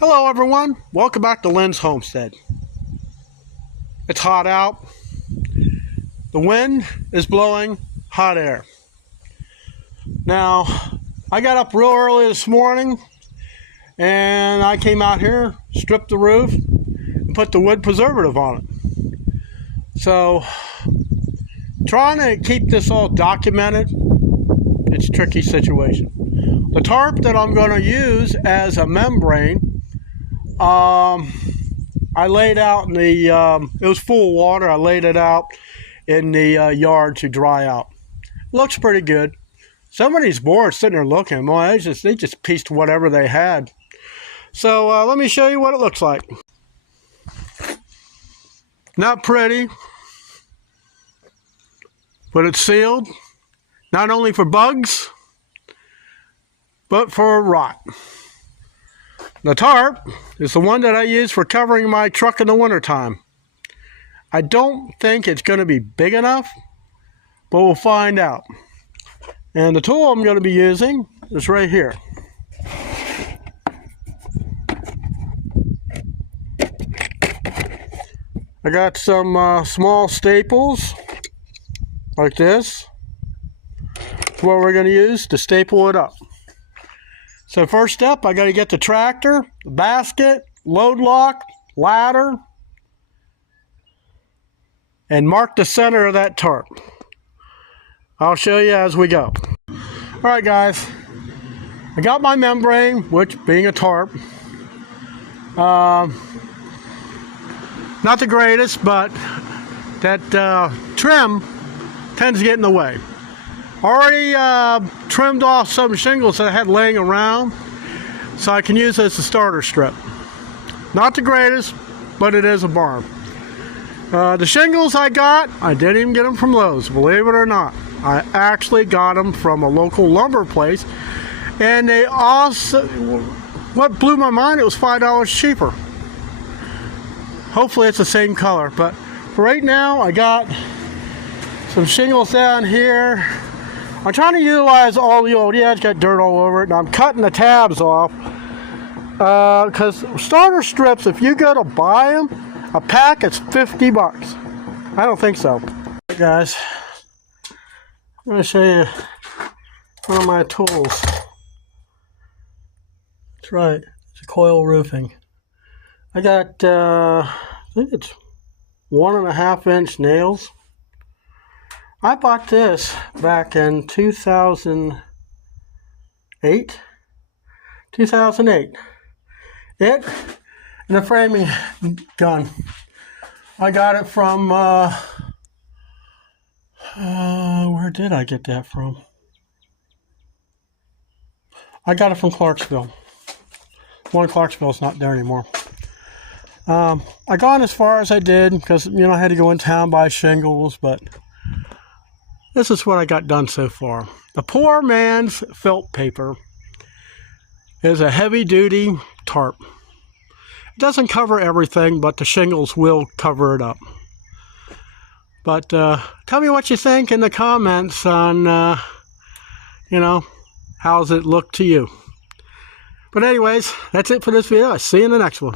Hello everyone, welcome back to Lynn's Homestead. It's hot out. The wind is blowing hot air. Now, I got up real early this morning and I came out here, stripped the roof, and put the wood preservative on it. So, trying to keep this all documented, it's a tricky situation. The tarp that I'm going to use as a membrane, I laid out in the, it was full of water. I laid it out in the yard to dry out. Looks pretty good. Some of these boards sitting there looking, boy, they just pieced whatever they had. So let me show you what it looks like. Not pretty, but it's sealed, not only for bugs, but for rot. The tarp is the one that I use for covering my truck in the wintertime. I don't think it's going to be big enough, but we'll find out. And the tool I'm going to be using is right here. I got some small staples like this. That's what we're going to use to staple it up. So first step, I got to get the tractor, the basket, load lock, ladder, and mark the center of that tarp. I'll show you as we go. All right, guys, I got my membrane, which being a tarp, not the greatest, but that trim tends to get in the way. Already trimmed off some shingles that I had laying around, so I can use it as a starter strip. Not the greatest, but it is a barn. The shingles I got, I didn't even get them from Lowe's, believe it or not. I actually got them from a local lumber place, and they also, what blew my mind, it was $5 cheaper. Hopefully it's the same color, but for right now I got some shingles down here. I'm trying to utilize all the old, yeah, it's got dirt all over it, and I'm cutting the tabs off. Because starter strips, if you go to buy them, a pack is 50 bucks. I don't think so. Hey guys, I'm going to show you one of my tools. That's right, it's a coil roofing. I got, I think it's 1.5 inch nails. I bought this back in 2008. It and the framing gun. I got it from, where did I get that from? I got it from Clarksville. One in Clarksville's not there anymore. I got as far as I did because, you know, I had to go in town buy shingles, but this is what I got done so far. The poor man's felt paper is a heavy-duty tarp. It doesn't cover everything, but the shingles will cover it up. But tell me what you think in the comments on, you know, how's it look to you. But anyways, that's it for this video. I'll see you in the next one.